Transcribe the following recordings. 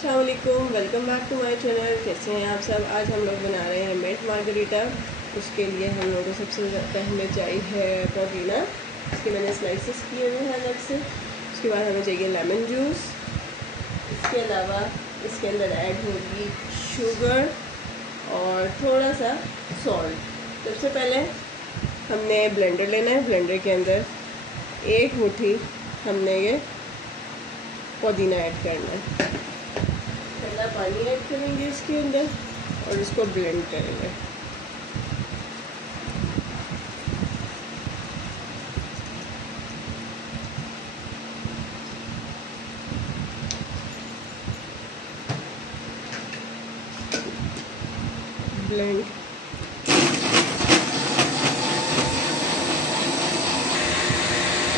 अस्सलाम वालेकुम, welcome back to my channel. कैसे हैं आप सब। आज हम लोग बना रहे हैं मिंट मार्गरीटा। उसके लिए हम लोगों को सबसे पहले चाहिए पुदीना। इसके मैंने स्लाइसेस किए हुए हैं अलग से। उसके बाद हमें चाहिए लेमन जूस। इसके अलावा इसके अंदर ऐड होगी शुगर और थोड़ा सा सॉल्ट। सबसे पहले हमने ब्लेंडर लेना है। ब्लेंडर के अंदर एक मुट्ठी हमने ये पुदीना ऐड करना है। ठंडा पानी ऐड करेंगे इसके अंदर और इसको ब्लेंड करेंगे। ब्लेंड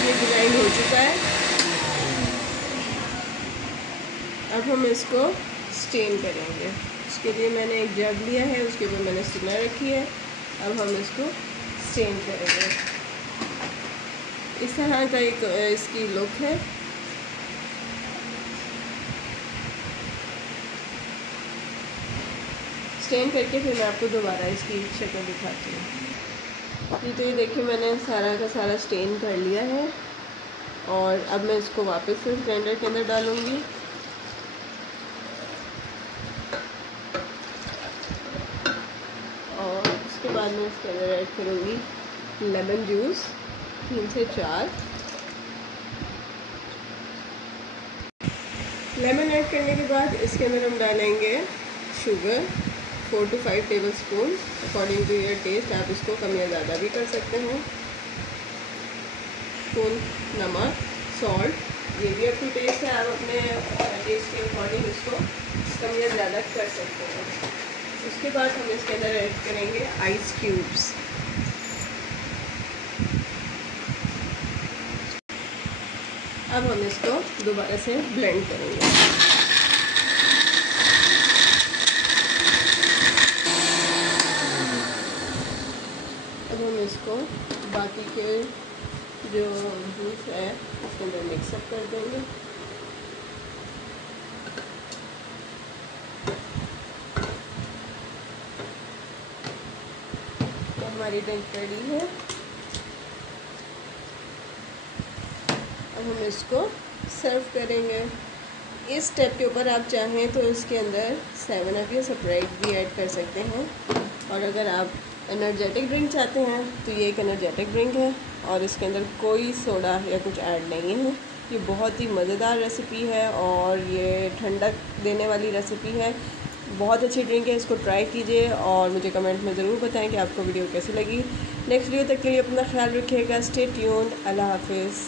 ये ग्राइंड हो चुका है। अब हम इसको स्टेन करेंगे। इसके लिए मैंने एक जग लिया है, उसके ऊपर मैंने स्टिनर रखी है। अब हम इसको स्टेन करेंगे। इस तरह का एक इसकी लुक है। स्टेन करके फिर मैं आपको दोबारा इसकी शक्ल दिखाती हूँ। तो ये देखिए मैंने सारा का सारा स्टेन कर लिया है और अब मैं इसको वापस से ग्राइंडर के अंदर डालूँगी। और उसके बाद मैं इसके अंदर ऐड करूँगी लेमन जूस 3 से 4। लेमन ऐड करने के बाद इसके अंदर हम डालेंगे sugar 4 to 5 tablespoon. According to your taste आप इसको कम या ज़्यादा भी कर सकते हैं। स्पून नमक, सॉल्ट, ये भी अपनी टेस्ट है। आप अपने टेस्ट के अकॉर्डिंग इसको कम या ज़्यादा कर सकते हैं। उसके बाद हम इसके अंदर ऐड करेंगे आइस क्यूब्स। अब हम इसको दोबारा से ब्लेंड करेंगे। अब हम इसको बाकी के जो जूस है इसके अंदर मिक्सअप कर देंगे। हमारी ड्रिंक रेडी है। अब हम इसको सर्व करेंगे। इस स्टेप के ऊपर आप चाहें तो इसके अंदर 7 अप या स्प्राइट भी ऐड कर सकते हैं। और अगर आप एनर्जेटिक ड्रिंक चाहते हैं तो ये एक एनर्जेटिक ड्रिंक है और इसके अंदर कोई सोडा या कुछ ऐड नहीं है। ये बहुत ही मज़ेदार रेसिपी है और ये ठंडक देने वाली रेसिपी है। बहुत अच्छी ड्रिंक है, इसको ट्राई कीजिए और मुझे कमेंट में ज़रूर बताएं कि आपको वीडियो कैसी लगी। नेक्स्ट वीडियो तक के लिए अपना ख्याल रखिएगा। Stay tuned. अल्लाह हाफिज़।